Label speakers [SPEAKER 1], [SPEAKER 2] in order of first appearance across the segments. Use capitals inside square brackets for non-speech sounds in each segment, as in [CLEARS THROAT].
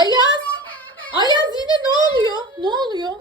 [SPEAKER 1] Ayaz. Ayaz yine ne oluyor? Ne oluyor?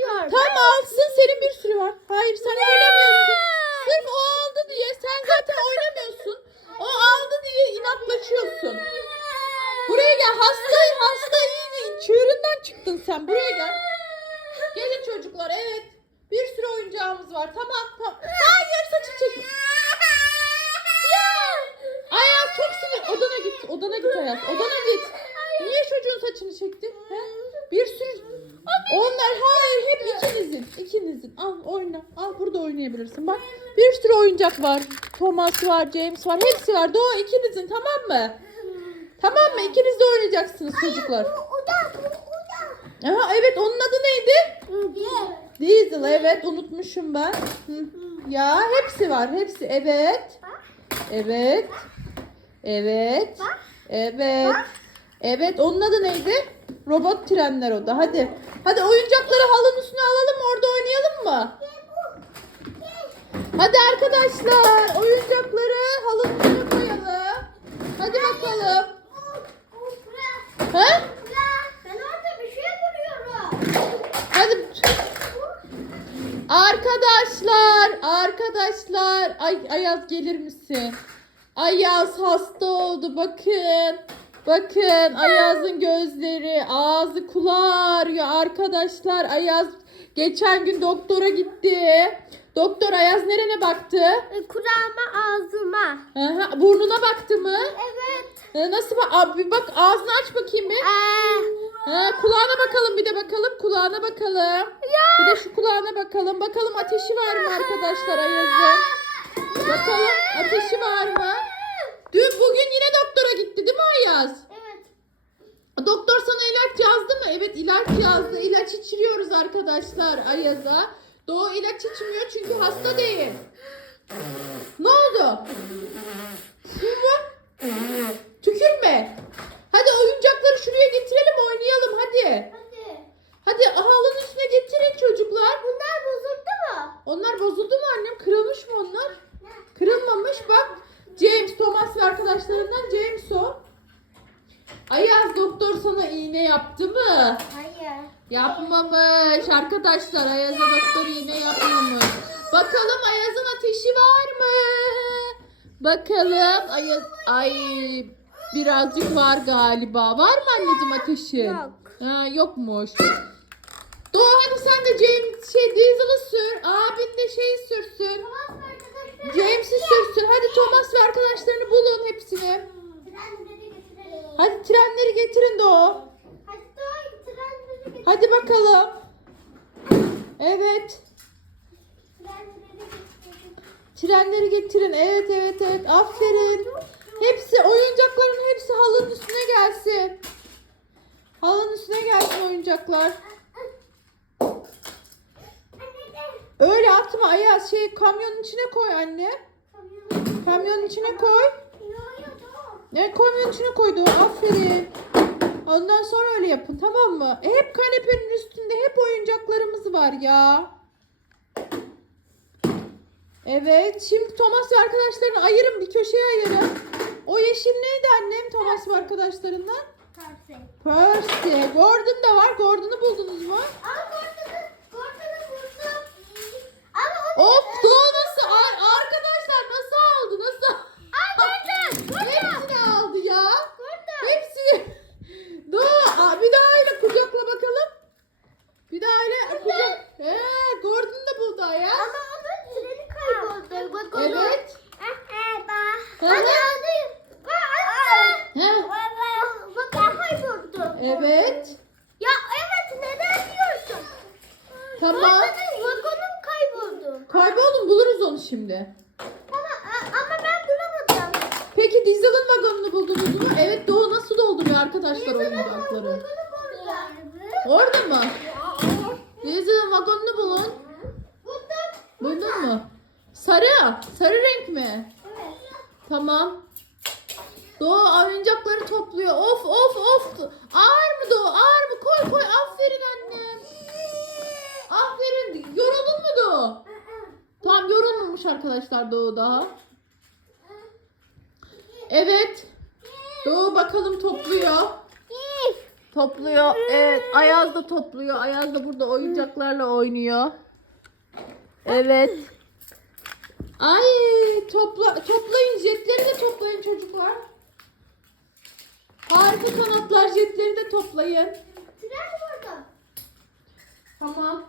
[SPEAKER 2] istiyor.
[SPEAKER 1] Tam alsın senin bir sürü var. Hayır sen oynamıyorsun. Sırf o aldı diye sen zaten [LAUGHS] oynamıyorsun. O aldı diye inatlaşıyorsun. Buraya gel hasta hasta iyice çığırından çıktın sen buraya gel. Gelin çocuklar evet. Bir sürü oyuncağımız var. Tamam tamam. Hayır saçı çek. Ayaz çok sinir. Odana git. Odana git Ayaz. Odana git. Niye çocuğun saçını çektin? He? Bir sürü. Onlar hayır hep ikinizin. ikinizin. Al oyna. Al burada oynayabilirsin. Bak bir sürü oyuncak var. Thomas var, James var. Hepsi var. Doğu ikinizin tamam mı? Tamam mı? İkiniz de oynayacaksınız çocuklar. Aha evet onun adı neydi? Diesel evet unutmuşum ben. Hı. Ya hepsi var hepsi evet. Evet. Evet. Evet. Evet onun adı neydi? Robot trenler o da hadi. Hadi oyuncakları halının üstüne alalım orada oynayalım mı? Hadi arkadaşlar oyuncakları halının üstüne koyalım. Hadi bakalım.
[SPEAKER 2] Vuruyorum.
[SPEAKER 1] Hadi. Arkadaşlar, arkadaşlar. Ay Ayaz gelir misin? Ayaz hasta oldu bakın. Bakın Ayaz'ın gözleri, ağzı, kulağı ağrıyor arkadaşlar. Ayaz geçen gün doktora gitti. Doktor Ayaz nerene baktı?
[SPEAKER 2] Kulağıma ağzıma.
[SPEAKER 1] Aha, burnuna baktı mı?
[SPEAKER 2] Evet.
[SPEAKER 1] Nasıl bak? Abi bak ağzını aç bakayım bir. Ha, kulağına bakalım bir de bakalım. Kulağına bakalım. Bir de şu kulağına bakalım. Bakalım ateşi var mı arkadaşlar Ayaz'ın? Bakalım ateşi var mı? Dün bugün yine doktora gitti değil mi Ayaz?
[SPEAKER 2] Evet.
[SPEAKER 1] Doktor sana ilaç yazdı mı? Evet ilaç yazdı. İlaç içiriyoruz arkadaşlar Ayaz'a. Doğu ilaç içmiyor çünkü hasta değil. Ne oldu? Su mu? Tükürme. Hadi oyuncakları şuraya getirelim oynayalım hadi.
[SPEAKER 2] Hadi.
[SPEAKER 1] Hadi halının üstüne getirin çocuklar.
[SPEAKER 2] Bunlar bozuldu mu?
[SPEAKER 1] Onlar bozuldu mu annem? Kırılmış mı onlar? Kırılmamış bak. James Thomas ve arkadaşlarından James o. Ayaz doktor sana iğne yaptı mı? Yapmamış arkadaşlar. Ayaz'a doktor iğne yapmamış. Bakalım Ayaz'ın ateşi var mı? Bakalım Ayaz ay birazcık var galiba. Var mı anneciğim ateşi?
[SPEAKER 2] Yok.
[SPEAKER 1] Ha, yokmuş. Doğu hadi sen de James şey Diesel'ı sür. Abin de şeyi sürsün. James'i sürsün. Hadi Thomas ve arkadaşlarını bulun hepsini. Hadi trenleri getirin Doğu.
[SPEAKER 2] Hadi doğru trenleri getirelim.
[SPEAKER 1] Hadi bakalım. Evet.
[SPEAKER 2] Trenleri
[SPEAKER 1] getirin. Evet evet evet. Aferin. Hepsi oyuncakların hepsi halının üstüne gelsin. Halının üstüne gelsin oyuncaklar. Öyle atma Ayaz. Şey kamyonun içine koy anne. Kamyonun içine koy. Ne kamyonun içine koydu. Aferin. Ondan sonra öyle yapın tamam mı? E, hep kanepenin üstünde hep oyuncaklarımız var ya. Evet. Şimdi Thomas ve arkadaşlarını ayırın bir köşeye ayırın. O yeşil neydi annem Thomas ve arkadaşlarından? Percy. Gordon da var. Gordon'u buldunuz mu? Of doğması arkadaşlar nasıl aldı nasıl? Hepsini aldı ya. Hepsini. Doğu aa, bir daha öyle kucakla bakalım. Bir daha öyle kucak. He, Gordon da buldu ya. Evet. Hı hı. He, evet.
[SPEAKER 2] Ya evet neden diyorsun?
[SPEAKER 1] Tamam.
[SPEAKER 2] Vagonum, vagonum kayboldu.
[SPEAKER 1] Kayboldum buluruz onu şimdi.
[SPEAKER 2] Ama, ama ben bulamadım.
[SPEAKER 1] Peki Diesel'ın vagonunu buldunuz mu? Evet Doğu nasıl dolduruyor arkadaşlar oyuncakları? Orada mı? Diesel'ın vagonunu bulun.
[SPEAKER 2] Buldum.
[SPEAKER 1] Buldun mu? Sarı. Sarı renk mi?
[SPEAKER 2] Evet.
[SPEAKER 1] Tamam. Doğu oyuncakları topluyor. Of of of. Ağır mı Doğu? Ağır mı? Koy koy. Aferin annem. Aferin. Yoruldun mu Doğu? Tam yorulmamış arkadaşlar Doğu daha. Evet. Doğu bakalım topluyor. Topluyor. Evet. Ayaz da topluyor. Ayaz da burada oyuncaklarla oynuyor. Evet. Ay topla toplayın jetleri de toplayın çocuklar. Harika kanatlar jetleri de toplayın.
[SPEAKER 2] Tren burada.
[SPEAKER 1] Tamam.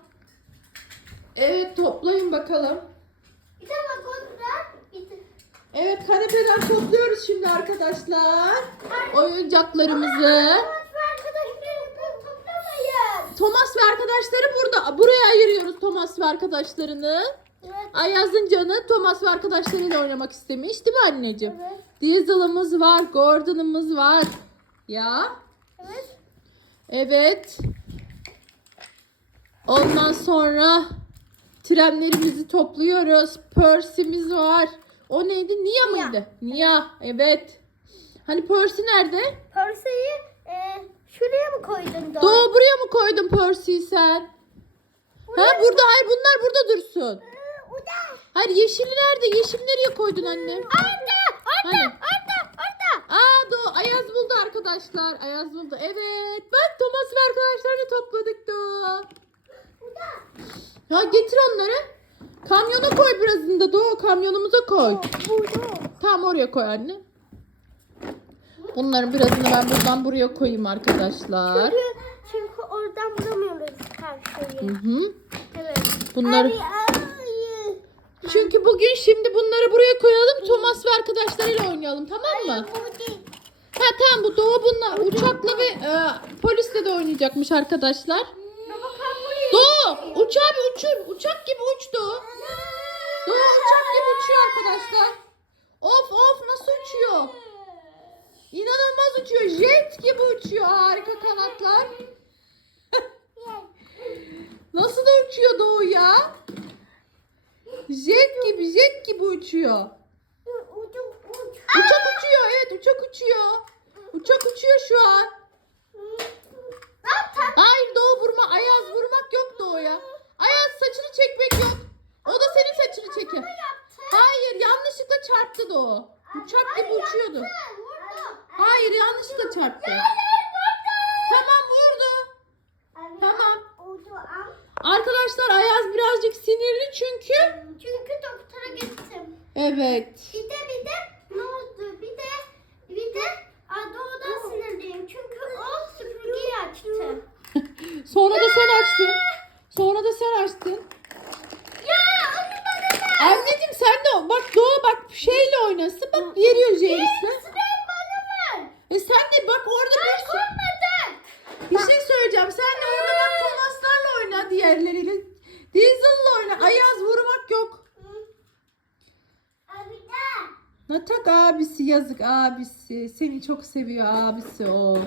[SPEAKER 1] Evet toplayın bakalım.
[SPEAKER 2] Bir de. Bir de-
[SPEAKER 1] Evet kanepeden topluyoruz şimdi arkadaşlar. Oyuncaklarımızı. Thomas ve arkadaşları burada. Buraya ayırıyoruz Thomas ve arkadaşlarını.
[SPEAKER 2] Evet.
[SPEAKER 1] Ayaz'ın canı Thomas ve arkadaşlarıyla oynamak istemiş değil mi anneciğim?
[SPEAKER 2] Evet.
[SPEAKER 1] Diesel'ımız var, Gordon'ımız var. Ya.
[SPEAKER 2] Evet.
[SPEAKER 1] Evet. Ondan sonra trenlerimizi topluyoruz. Percy'miz var. O neydi? Nia mıydı? Nia. Evet. Hani Percy nerede?
[SPEAKER 2] Perse'yi e, şuraya mı koydun da?
[SPEAKER 1] Doğu buraya mı koydun Percy'yi sen? Ha burada hayır bunlar burada dursun.
[SPEAKER 2] Orada.
[SPEAKER 1] Hayır yeşili nerede? Yeşil nereye koydun annem?
[SPEAKER 2] Orada. Orada.
[SPEAKER 1] Hani?
[SPEAKER 2] Orada. Orada.
[SPEAKER 1] Aa Doğu Ayaz buldu arkadaşlar. Ayaz buldu. Evet. Bak Thomas ve arkadaşlarını topladık.
[SPEAKER 2] Burada.
[SPEAKER 1] Ha getir onları. Kamyona koy birazını da Doğu. Kamyonumuza koy.
[SPEAKER 2] Burada.
[SPEAKER 1] Tamam oraya koy anne. Bunların birazını ben buradan buraya koyayım arkadaşlar.
[SPEAKER 2] Çünkü, çünkü oradan bulamıyoruz
[SPEAKER 1] Hı
[SPEAKER 2] karşıyı.
[SPEAKER 1] hı.
[SPEAKER 2] Evet.
[SPEAKER 1] Bunları
[SPEAKER 2] ay.
[SPEAKER 1] çünkü bugün şimdi bunları buraya koyalım. Thomas ve arkadaşlarıyla oynayalım tamam mı?
[SPEAKER 2] Bu değil.
[SPEAKER 1] Ha tamam bu Doğu bunlar uçakla ve e, polisle de oynayacakmış arkadaşlar. Doğu uçağı bir uçur. Uçak gibi uçtu. Doğu uçak gibi uçuyor arkadaşlar. Of of nasıl uçuyor? İnanılmaz uçuyor. Jet gibi uçuyor. Harika kanatlar. [LAUGHS] Nasıl da uçuyor Doğu ya? Jet gibi jet gibi uçuyor. Uçak uçuyor. Evet uçak uçuyor. Uçak uçuyor şu an. Hayır Doğu vurma. Ayaz vurmak yok Doğu'ya. Ayaz saçını çekmek yok. O da senin saçını çekiyor. Hayır yanlışlıkla çarptı Doğu. Uçak gibi uçuyordu. Hayır yanlışlıkla çarptı. Tamam vurdu. Tamam. Arkadaşlar Ayaz birazcık sinirli çünkü.
[SPEAKER 2] Çünkü doktora gittim.
[SPEAKER 1] Evet.
[SPEAKER 2] Bir de bir de ne oldu? Bir de bir de Ado'dan sinirliyim. Çünkü o süpürgeyi açtı.
[SPEAKER 1] Sonra da sen açtın. Sonra da sen açtın.
[SPEAKER 2] Ya onu bana ver.
[SPEAKER 1] Anneciğim sen de bak Doğu bak şeyle oynasın. Bak veriyor Jairus'la.
[SPEAKER 2] Sıra bana ver.
[SPEAKER 1] E sen de bak orada bir sürü-
[SPEAKER 2] Olmadı.
[SPEAKER 1] Bir söyleyeceğim. Sen de orada bak Thomas'larla oyna diğerleriyle. Diesel'la oyna. Ayaz vurmak yok.
[SPEAKER 2] Abi de.
[SPEAKER 1] Natak abisi yazık abisi. Seni çok seviyor abisi o.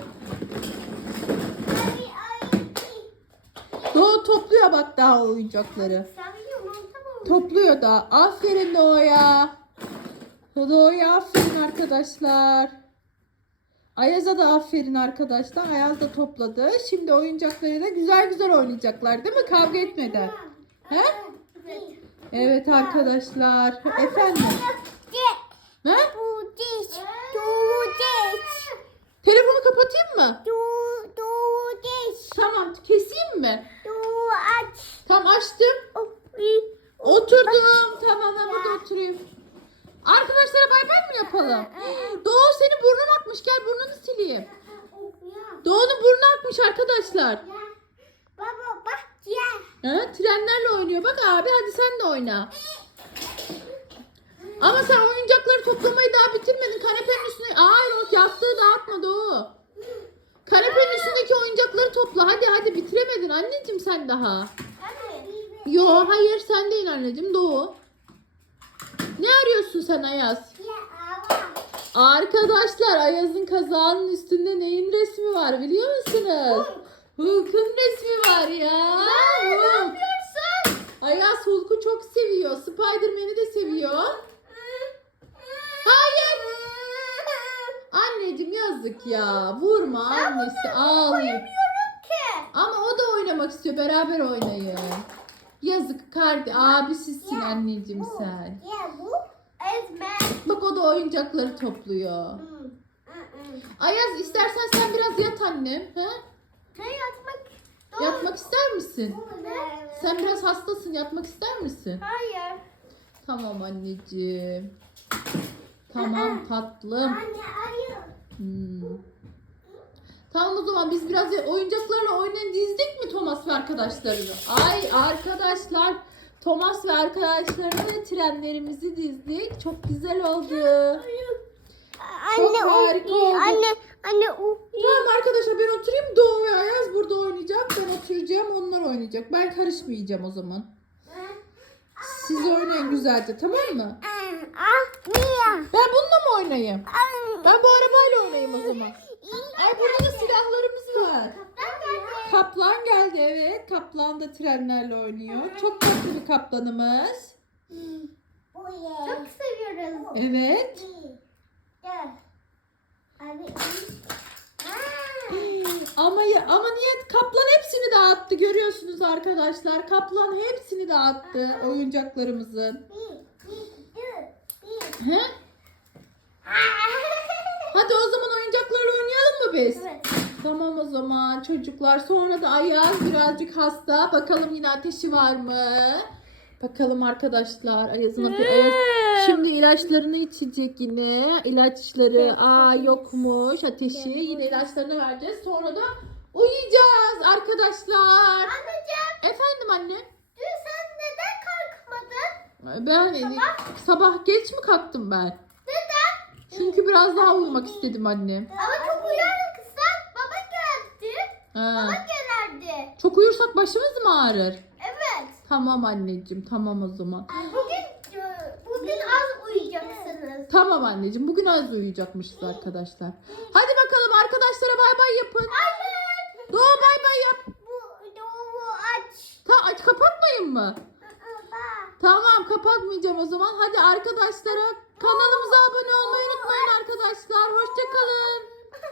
[SPEAKER 1] Doğu topluyor bak daha oyuncakları. Topluyor da. Aferin Doğu'ya. Doğu'ya aferin arkadaşlar. Ayaz'a da aferin arkadaşlar. Ayaz da topladı. Şimdi oyuncaklarıyla güzel güzel oynayacaklar değil mi? Kavga etmeden. He?
[SPEAKER 2] Evet.
[SPEAKER 1] Arkadaşlar. Efendim. He? Telefonu kapatayım mı? Tamam keseyim mi? Tamam açtım. Oturdum. Tamam ben burada oturayım. Arkadaşlara bay bay mı yapalım? Doğu senin burnun akmış. Gel burnunu sileyim. Doğu'nun burnu akmış arkadaşlar.
[SPEAKER 2] Baba bak ya.
[SPEAKER 1] Ha, trenlerle oynuyor. Bak abi hadi sen de oyna. Ama sen oyuncakları toplamayı daha bitirmedin. Kanepenin üstüne... Hayır o yastığı dağıtma Doğu. Kanepenin üstündeki oyuncakları topla. Hadi hadi bitiremedin anneciğim sen daha. Yo hayır sen değil anneciğim Doğu. Sen Ayaz? Arkadaşlar Ayaz'ın kazağının üstünde neyin resmi var biliyor musunuz? Hulk'un resmi var ya.
[SPEAKER 2] Ne yapıyorsun?
[SPEAKER 1] Ayaz Hulk'u çok seviyor. Spider-Man'i de seviyor. Hayır. Anneciğim yazık ya. Vurma annesi ağlıyor. Ama o da oynamak istiyor. Beraber oynayın. Yazık kardi. Abisizsin anneciğim sen.
[SPEAKER 2] Ya bu ezme.
[SPEAKER 1] Bak o da oyuncakları topluyor. Ayaz istersen sen biraz yat annem. He?
[SPEAKER 2] Ne yatmak?
[SPEAKER 1] Yatmak ister misin?
[SPEAKER 2] Ne?
[SPEAKER 1] Sen biraz hastasın. Yatmak ister misin?
[SPEAKER 2] Hayır.
[SPEAKER 1] Tamam anneciğim. [CLEARS THROAT] Tamam tatlım.
[SPEAKER 2] Anne hayır.
[SPEAKER 1] Hmm. Tamam o zaman biz biraz oyuncaklarla oynayın dizdik mi Thomas ve arkadaşlarını? Ay arkadaşlar Thomas ve arkadaşlarını trenlerimizi dizdik. Çok güzel oldu. Çok harika oldu.
[SPEAKER 2] Anne, anne o.
[SPEAKER 1] Tamam arkadaşlar ben oturayım. Doğu ve Ayaz burada oynayacak. Ben oturacağım onlar oynayacak. Ben karışmayacağım o zaman. Siz oynayın güzelce tamam mı?
[SPEAKER 2] Ah?
[SPEAKER 1] Ben bununla mı oynayayım? Ben bu arabayla oynayayım o zaman. Ay burada da silahlarımız var. Kaplan geldi evet. Kaplan da trenlerle oynuyor. Çok tatlı bir kaplanımız.
[SPEAKER 2] Çok seviyoruz.
[SPEAKER 1] Evet. Ama ya, ama niye kaplan hepsini dağıttı görüyorsunuz arkadaşlar. Kaplan hepsini dağıttı oyuncaklarımızın. He? Hadi o zaman oyuncaklarla oynayalım mı biz?
[SPEAKER 2] Evet.
[SPEAKER 1] Tamam o zaman çocuklar. Sonra da Ayaz birazcık hasta. Bakalım yine ateşi var mı? Bakalım arkadaşlar. Ayaz'ın ateşi. Ayaz şimdi ilaçlarını içecek yine. İlaçları aa yokmuş ateşi. Yine ilaçlarını vereceğiz. Sonra da uyuyacağız arkadaşlar.
[SPEAKER 2] Anneciğim,
[SPEAKER 1] Efendim anne.
[SPEAKER 2] dün sen neden kalkmadın?
[SPEAKER 1] Ben sabah, geç mi kalktım ben?
[SPEAKER 2] Neden?
[SPEAKER 1] Çünkü biraz daha uyumak istedim anne.
[SPEAKER 2] Ama Gelirdi.
[SPEAKER 1] Çok uyursak başımız mı ağrır?
[SPEAKER 2] Evet.
[SPEAKER 1] Tamam anneciğim tamam o zaman.
[SPEAKER 2] Bugün e, bugün az uyuyacaksınız.
[SPEAKER 1] Tamam anneciğim bugün az uyuyacakmışız arkadaşlar. Hadi bakalım arkadaşlara bay bay yapın.
[SPEAKER 2] Hayır.
[SPEAKER 1] Doğa bay bay yap.
[SPEAKER 2] Doğu aç.
[SPEAKER 1] Ta aç kapatmayın mı? Tamam kapatmayacağım o zaman. Hadi arkadaşlara kanalımıza abone olmayı unutmayın arkadaşlar. Hoşçakalın.